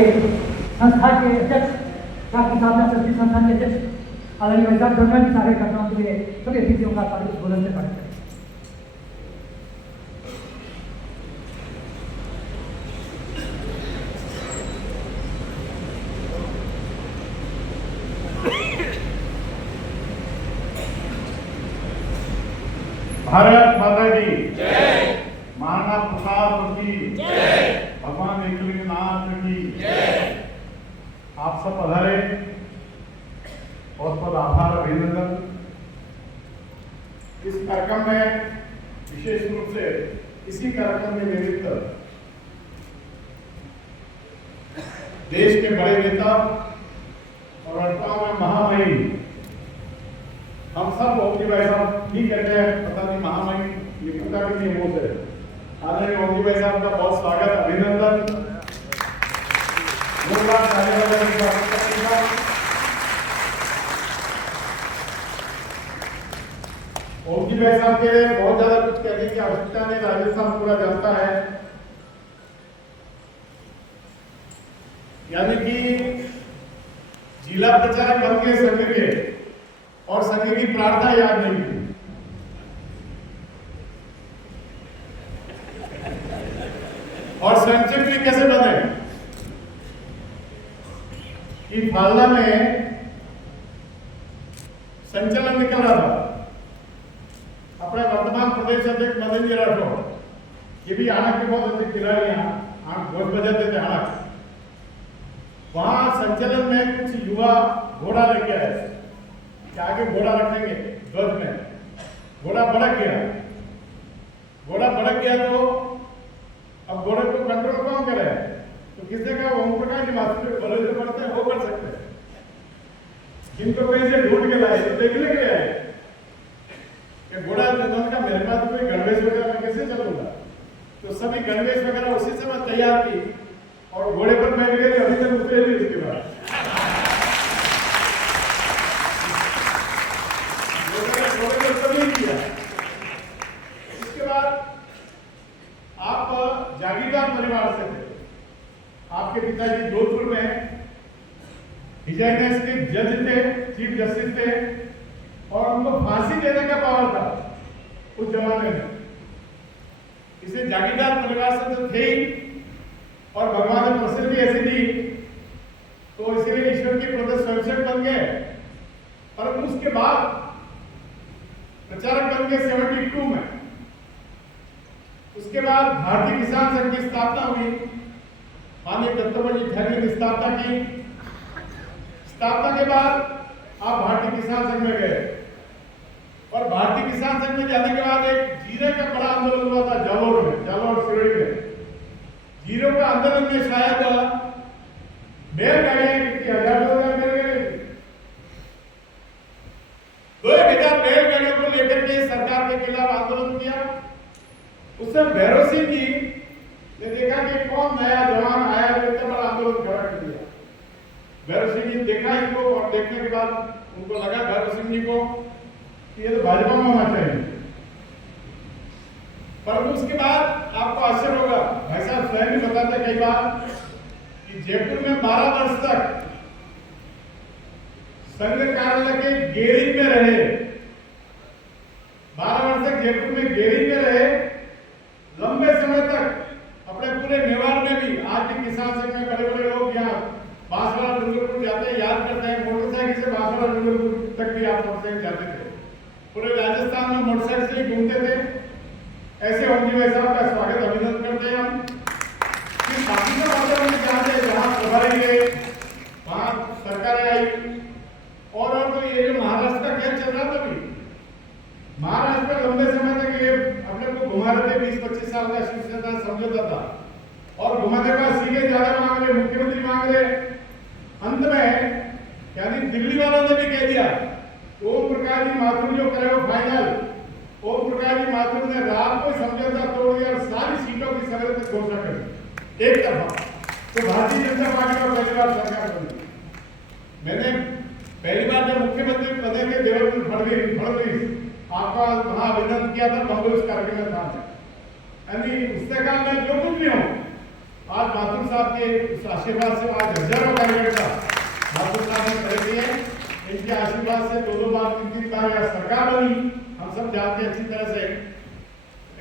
संस्था के अध्यक्ष राष्ट्रीय साधना शक्ति संस्थान के अध्यक्ष आदरणीय भाई साहब धन्यवाद की कार्यकर्ताओं के लिए सभी अतिथियों का स्वागत बोलन से करते हैं। भारत माता की जय, महाराणा प्रताप की जय, भगवान एकलिंगनाथ की जय। आप सब पधारे, बहुत बहुत आभार, अभिनंदन। इस कार्यक्रम में विशेष रूप से इसी कार्यक्रम में निमित्त देश के बड़े नेता और अर्थात में महामहिम, हम सब ओमजी भाई साहब ही कहते हैं, पता नहीं महामहिम निकलता भी नहीं मुंह से। आदरणीय ओमजी भाई साहब का बहुत स्वागत, अभिनंदन। ओमजी भाई साहब के बहुत ज्यादा कुछ कहने की आवश्यकता नहीं, राजस्थान पूरा जानता है। यानी कि जिला प्रचारक बन के संघ के और संघ की प्रार्थना याद नहीं की। और संक्षिप्त भी कैसे बने कि फालना में संचलन निकल रहा था, अपने वर्तमान प्रदेश अध्यक्ष मदन जी राठौर, ये भी आनक के बहुत अच्छे खिलाड़ी हैं, आनक घोष बजाते थे आनक। वहां संचलन में कुछ युवा घोड़ा लेके आए कि आगे घोड़ा रखेंगे ध्वज में। घोड़ा भड़क गया, घोड़ा भड़क गया तो अब घोड़े को कंट्रोल कौन करे? तो किसने कहा ओम प्रकाश जी मास्टर भरोसे पड़ते हैं, वो कर सकते हैं। जिनको कहीं से ढूंढ के लाए तो देखने के लिए आए कि घोड़ा का मेरे पास कोई गणवेश वगैरह में कैसे चलूंगा। तो सभी गणवेश वगैरह उसी समय तैयार की और घोड़े पर बैठ गए, अभी तक उतरे नहीं। उसके बाद इसके बाद आप जागीरदार परिवार से थे, आपके पिताजी जोधपुर में डिजाइनर्स के जज थे, चीफ जस्टिस थे, और उनको फांसी देने का पावर था उस जमाने में। इसे जागीरदार परिवार से तो थे ही, और भगवान ने प्रसिद्धि ऐसी दी तो इसलिए ईश्वर के प्रति स्वयंसेवक बन गए। परंतु उसके बाद प्रचारक बन गए 72 में। उसके बाद भारतीय किसान संघ की स्थापना हुई, माननीय दत्तोपंत जी खैरी ने स्थापना की। स्थापना के बाद आप भारतीय किसान संघ में गए, और भारतीय किसान संघ में जाने के बाद एक जीरे का बड़ा आंदोलन हुआ था जालोर में, जालोर सिरोही में। जीरो का आंदोलन में शायद बैलगाड़ियां कितनी 1000 मिल गई, 2000 बैलगाड़ियों को लेकर के सरकार के खिलाफ आंदोलन किया। उससे भैरव सिंह जी ने देखा कि कौन नया जवान आया, इतना बड़ा आंदोलन खड़ा कर दिया। भैरव सिंह जी देखा इनको, और देखने के बाद उनको लगा भैरव सिंह जी को कि ये तो भाजपा में होना चाहिए। परंतु उसके बाद आपको आश्चर्य होगा, भाई साहब स्वयं भी बताते कई बार कि जयपुर में 12 वर्ष तक संघ कार्यालय के गेरिंग में रहे। 12 वर्ष तक जयपुर में गेरिंग में रहे। लंबे समय तक अपने पूरे मेवाड़ में भी, आज भी किसान संघ में बड़े बड़े लोग यहाँ बांसवाड़ा डूंगरपुर जाते हैं, याद करते हैं, मोटरसाइकिल से बांसवाड़ा डूंगरपुर तक भी आप मोटरसाइकिल जाते थे। पूरे राजस्थान में मोटरसाइकिल से ही घूमते थे। ऐसे ओमजी भाई साहब का स्वागत, अभिनंदन करते हैं हम। बाकी सब आंदोलन में जहाँ प्रभारी गए, वहां सरकारें आई, और तो ये जो महाराष्ट्र का खेल चल रहा था भी, महाराष्ट्र में लंबे समय तक ये अपने को घुमा रहे थे। 20-25 साल का शिवसेना समझौता था, और घुमाने का सीधे ज्यादा मांग रहे, मुख्यमंत्री मांग रहे। अंत में यानी दिल्ली वालों ने भी कह दिया, ओम प्रकाश जी माथुर जो करे वो फाइनल। ओम प्रकाश जी माथुर ने रात को समझौता तोड़ दिया और सारी सीटों की सर्वोच्च घोषणा कर दी एक तरफा। तो भारतीय जनता पार्टी का पहली बार सरकार बनी। मैंने पहली बार जब मुख्यमंत्री बने थे देवेंद्र फडणवीस, आपका वहां अभिनंदन किया था, मंगल उस कार्यक्रम में था। यानी उसने कहा मैं जो कुछ भी हूं आज माथुर साहब के उस आशीर्वाद से आज हजारों कार्यकर्ता माथुर साहब ने खड़े किए। इनके आशीर्वाद से दो बार तीन बार यहाँ सरकार बनी, हम सब जानते हैं अच्छी तरह से।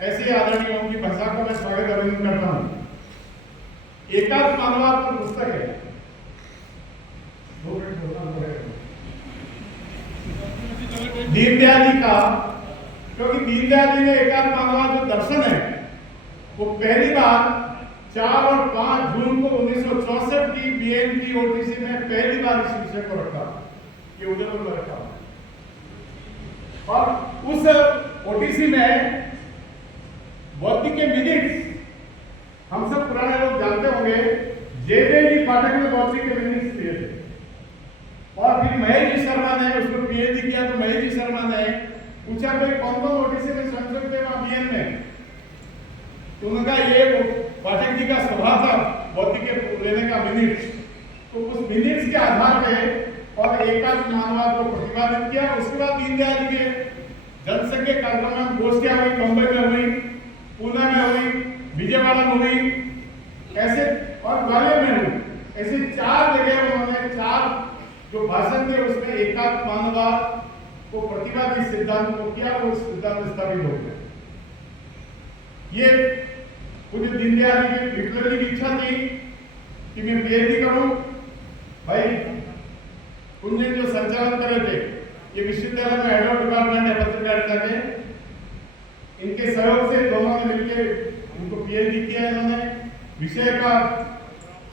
ऐसे आदरणीय की भाषा को मैं स्वागत अभिनंदन करता हूँ। एकात्म मानववाद की पुस्तक है, दीनदयाल जी का, क्योंकि दीनदयाल जी ने एकात्म मानववाद जो दर्शन है वो पहली बार 4 और 5 जून को 1964 की बीएनपी ओटीसी में पहली बार इस विषय को रखा, ये उदयपुर में रखा। और उस ओटीसी में बौद्धिक के मिनट्स हम सब पुराने लोग जानते होंगे, जेजे पाठक ने बौद्धिक के मिनट्स दिए थे। और फिर महेश जी शर्मा ने उसको पीएचडी किया, तो महेश जी शर्मा ने पूछा भाई कौन कौन ओटीसी में संसद थे वहां बीएन में, तो उनका ये पाठक जी का स्वभाव था बौद्धिक के लेने का मिनट्स। तो उस मिनट्स के आधार पे और एकात्म मानववाद को प्रतिपादित किया। उसके बाद दीनदयाल जी के जनसंघ के कार्यक्रम में गोष्ठियां हुई, बम्बई में हुई, पुणे में हुई, विजयवाड़ा में हुई, ऐसे और ग्वालियर में हुई। ऐसे 4 जगह उन्होंने 4 जो भाषण थे उसमें एकात्म मानववाद को प्रतिपादित सिद्धांत को किया और सिद्धांत स्थापित हो गया। ये मुझे दीनदयाल जी की लिटरेरी की इच्छा थी कि मैं पीएचडी करूं। भाई कुंजन जो संचालन कर रहे थे, ये विश्वविद्यालय में हेड ऑफ डिपार्टमेंट है पत्रकारिता के, इनके सहयोग से दोनों ने मिलकर उनको पीएचडी किया। इन्होंने विषय का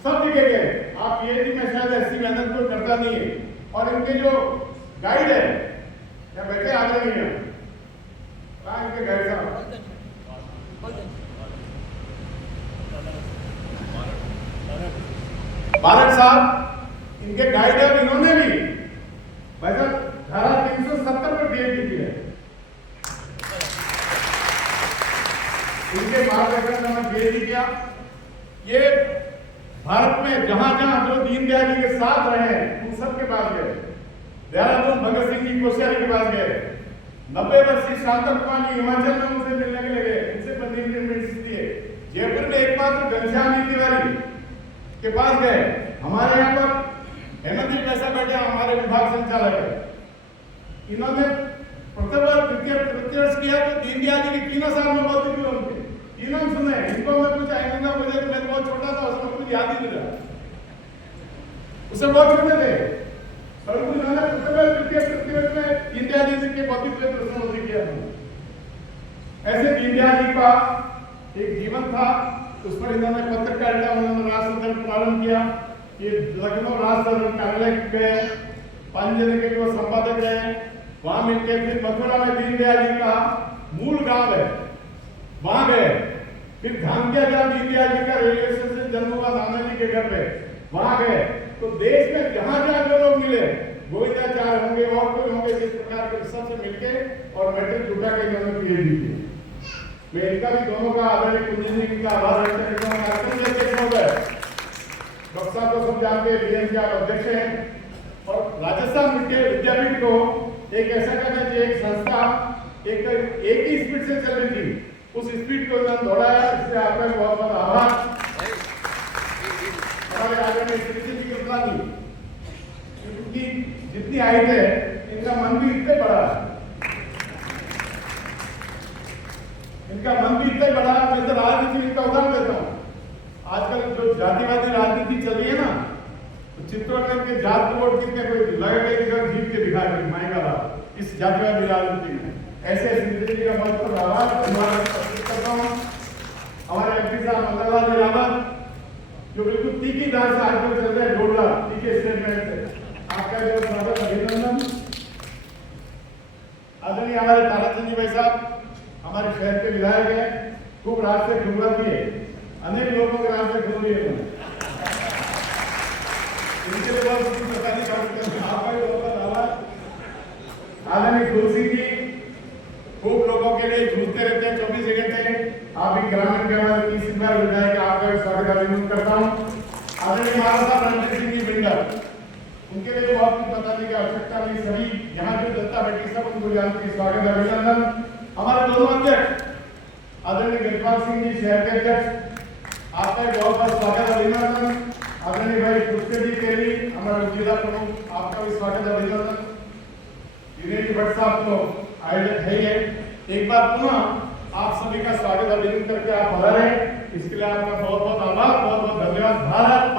सब जगह गए। आप पीएचडी में शायद ऐसी मेहनत तो करता नहीं है। और इनके जो गाइड है या बैठे आ रहे हैं, इनके गाइड साहब बालक साहब इनके गाइड है। इन्होंने भी वैसे धारा 370 पर पीएचडी किया है। इनके मार्गदर्शन में पीएचडी किया। ये भारत में जहां जहां जो दीनदयाल जी के साथ रहे हैं उन सब के पास गए। देहरादून भगत सिंह जी कोश्यारी के पास गए। 90 वर्षीय शांता कुमार जी हिमाचल में उनसे मिलने के लिए गए, उनसे 15 मिनट दिए। जयपुर में एकमात्र घनश्याम जी तिवारी के पास गए। हमारे यहाँ पर हेमंत जी वैसा बैठे हमारे विभाग संचालक है। इन्होंने प्रथम तृतीय किया तो दीनदयाल जी के 3 साल में बहुत हुए उनके तीनों सुने। इनको मैं कुछ आएंगे मुझे तो मैं बहुत छोटा था, उसमें कुछ याद ही नहीं रहा, उसे बहुत छोटे थे। और उन्होंने प्रथम तृतीय में दीनदयाल जी के बहुत प्रश्न किया। ऐसे दीनदयाल जी का एक जीवन था, उस पर इन्होंने पत्रकारिता उन्होंने राष्ट्र प्रारंभ किया। ये लखनऊ राष्ट्र कार्यालय गए, 5 जने के वो संपादक रहे, वहां मिलकर फिर मथुरा में दीनदयाल जी का मूल गांव है वहां गए। फिर धामकिया जहाँ दीनदयाल जी का रेलवे स्टेशन जन्म हुआ नाना जी के घर पे, वहां गए। तो देश में जहां जहां जो लोग मिले, गोविंदाचार्य होंगे और कोई होंगे, जिस प्रकार के सबसे मिलके और मैट्रिक जुटा के इन्होंने पीएचडी की। मैं इनका भी दोनों का आदरणीय कुंजन जी का आभार व्यक्त करता हूँ। डॉक्टर साहब को सब जानते हैं, बीएम के आप अध्यक्ष हैं। और राजस्थान विद्यापीठ को एक ऐसा करना चाहिए, एक संस्था एक ही स्पीड से चल रही थी, उस स्पीड को उन्होंने दौड़ाया। इसलिए आपका भी बहुत बहुत आभार। हमारे आदरणीय श्री जी के प्रधान जी जितनी हाइट है, इनका मन भी इतने बड़ा है, इनका मन भी इतना बड़ा। मैं तो राजनीति इनका उदाहरण देता हूँ। आजकल जो जातिवादी राजनीति चल रही है ना, तो चित्तौड़गढ़ के जात वोट कितने कोई लगेगा कि जीत के दिखा मायका रहा इस जातिवादी राजनीति में। ऐसे जी का बहुत बहुत आभार करता हूँ। हमारे एमपी साहब मंगलवार जी रावत जो बिल्कुल तीखी दार से आजकल चल रहे हैं, डोडा तीखे स्टेटमेंट से, आपका जो स्वागत अभिनंदन। आदरणीय हमारे ताराचंद जी भाई साहब हमारे शहर के विधायक है, खूब रास्ते ढूंढा दिए, अनेक लोगों के रास्ते ढूंढ दिए। इनके लिए बहुत आपका भी बहुत आभार। आदरणीय तुलसी जी खूब लोगों के लिए जूझते रहते हैं 24 घंटे। आप भी ग्रामीण के हमारे 30 बार विधायक आपका स्वागत अभिनंदन करता हूँ। आदरणीय महाराज साहब रणजीत सिंह जी बिंडर, उनके लिए बहुत कुछ बताने की आवश्यकता नहीं, सभी यहाँ जो जनता बैठी सब उनको जानते हैं, स्वागत अभिनंदन। हमारे दोनों अध्यक्ष आदरणीय गजपाल सिंह जी शहर के अध्यक्ष, आपका बहुत बहुत स्वागत अभिनंदन। आदरणीय भाई पुष्कर जी केली हमारे जिला प्रमुख, आपका भी स्वागत अभिनंदन। दिनेश भट्ट साहब तो आयोजक है ही। एक बार पुनः आप सभी का स्वागत अभिनंदन करके आप बधा रहे, इसके लिए आपका बहुत बहुत आभार, बहुत बहुत धन्यवाद। भारत